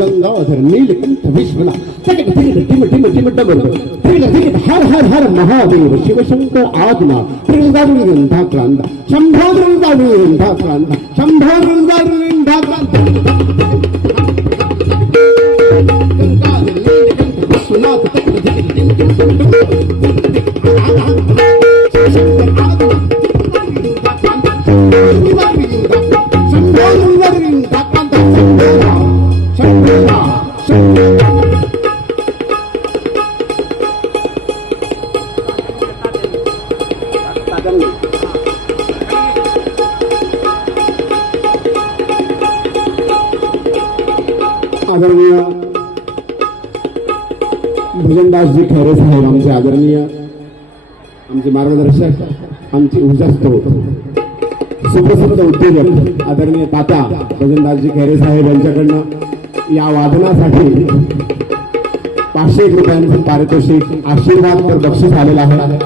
गंगाधर नीलकंठ विश्वनाथ हर हर हर महादेव शिवशंकर आत्मा क्रांत शंभो क्रांत आदरणीय भजनदासजी खैरे साहेब आमचे आदरणीय आमचे मार्गदर्शक आमचे उजास्तोत सुप्रसिद्ध उद्योजक आदरणीय तात्या भजनदासजी खैरे साहेब यांच्याकडनं या वादनासाठी 500 रुपयांचं पारितोषिक आशीर्वाद तर बक्षीस आलेला आहे.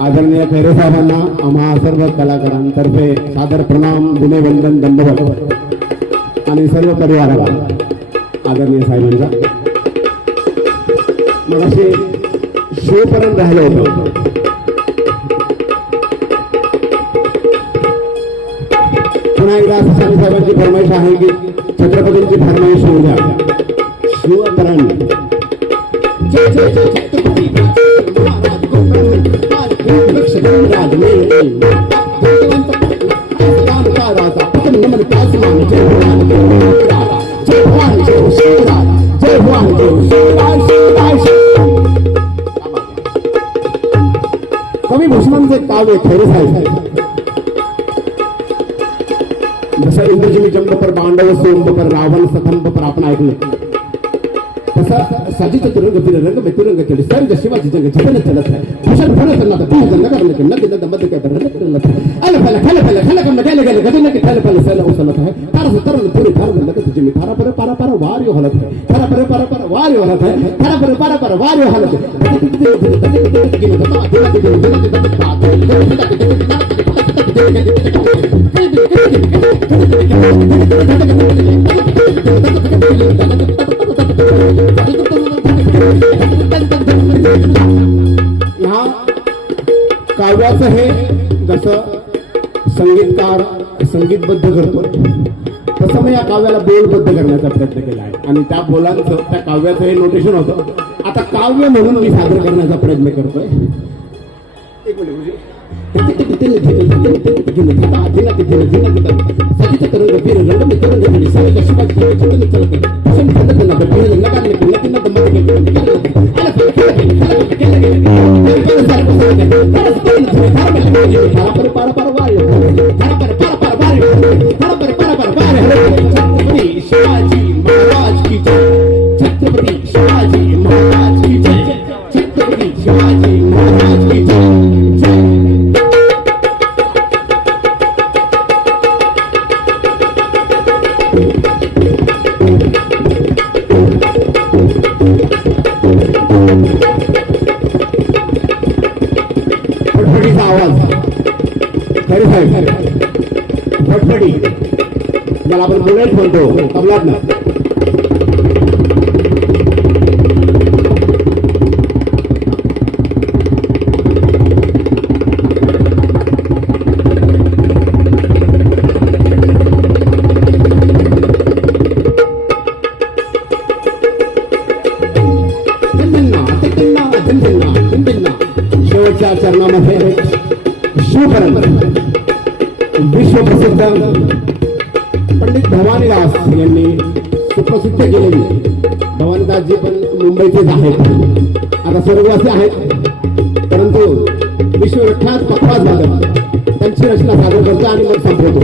आदरणीय खैरे साहेबांना आम्हा सर्व कलाकारांतर्फे सादर प्रणाम दिनेवंदन दंडवत आणि सर्व परिवाराला आदरणीय साहेबांचा मग असे शिवपर्यंत राहिलं होतं. पुन्हा एकदा स्वामी साहेबांची फरमाईश आहे की छत्रपतींची फरमाईश होऊ द्या. शिवपरण कवी भूषणांचे काव्य खैरे साहेब जसं इंद्रजिमी जंबपर पांडव सोंबपर रावण सथंबपर आपण ऐकलं तसा साजीचा तिरंग रंग में तिरंग चढ़ी सर्ग शिवाजी जंग जतन चलत है भूषण भर करना था तीन जंग करने के नग नग मध्य के बरन करलत है अल फल खल फल खल कम गले गले गदन के फल फल सल उसलत है तार से तरन पूरी धार में लगत जिमी थारा पर पारा वारियो हलत है थारा पर वारियो हलत है थारा पर पारा वारियो हलत ह्या काव्याचं हे जसं संगीतकार संगीतबद्ध करतो तसं मी या काव्याला बोलबद्ध करण्याचा प्रयत्न केला आहे आणि त्या बोलांचं त्या काव्याचं हे नोटेशन होतं. आता काव्य म्हणून मी सादर करण्याचा प्रयत्न करतोय. एक मिनिट शिवाजी महाराज की जय छत्रपती शिवाजी महाराज की जय छत्रपती शिवाजी महाराज की जय. फटफटीचा आवाज खरे साहेब फटफटी ज्याला आपण बुलेट म्हणतो तबलात ना शेवटच्या चरणामध्ये शिवपरंपरा विश्वप्रसिद्ध पंडित भवानीदास यांनी सुप्रसिद्ध केलेली भवानीदासजी पण मुंबईचेच आहेत आता सर्ववासी आहेत परंतु विश्वविख्यात पखवाज वादक त्यांची रचना सादर करतो आणि मग संपवतो.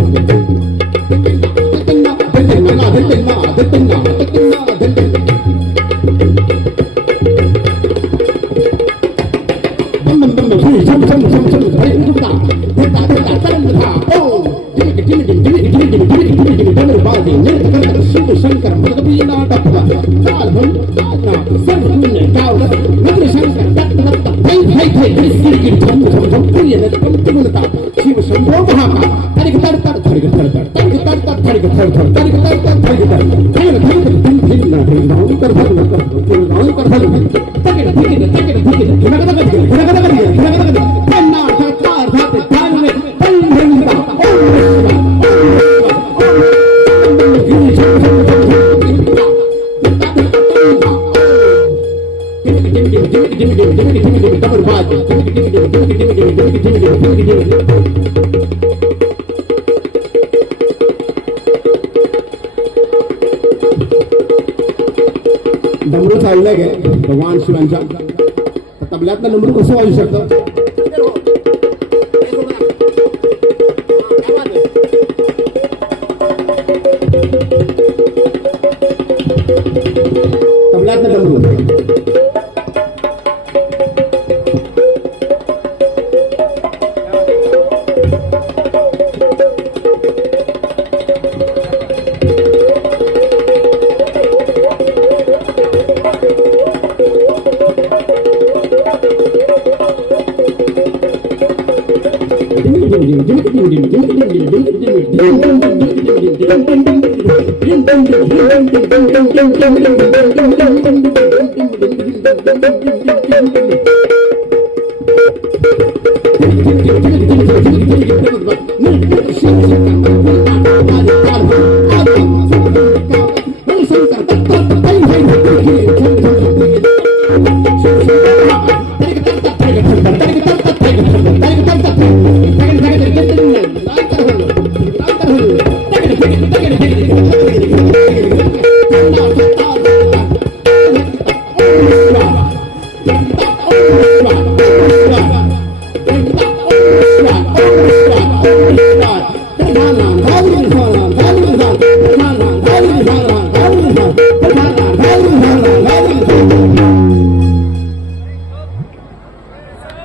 शिव शंकर मदबीना डप्पा चाल हम सर्व दुनिया गाव नगर शंकर दत्त भई भई भई सिरकी झम झम झम प्रिय न कंपनुता शिव शंभो महाका तरिक तर तरिक डमरू चाललंय गे भगवान शिवांच्या तबल्यातलं डमरू कसं वाजू शकतं. तबल्यातलं डमरू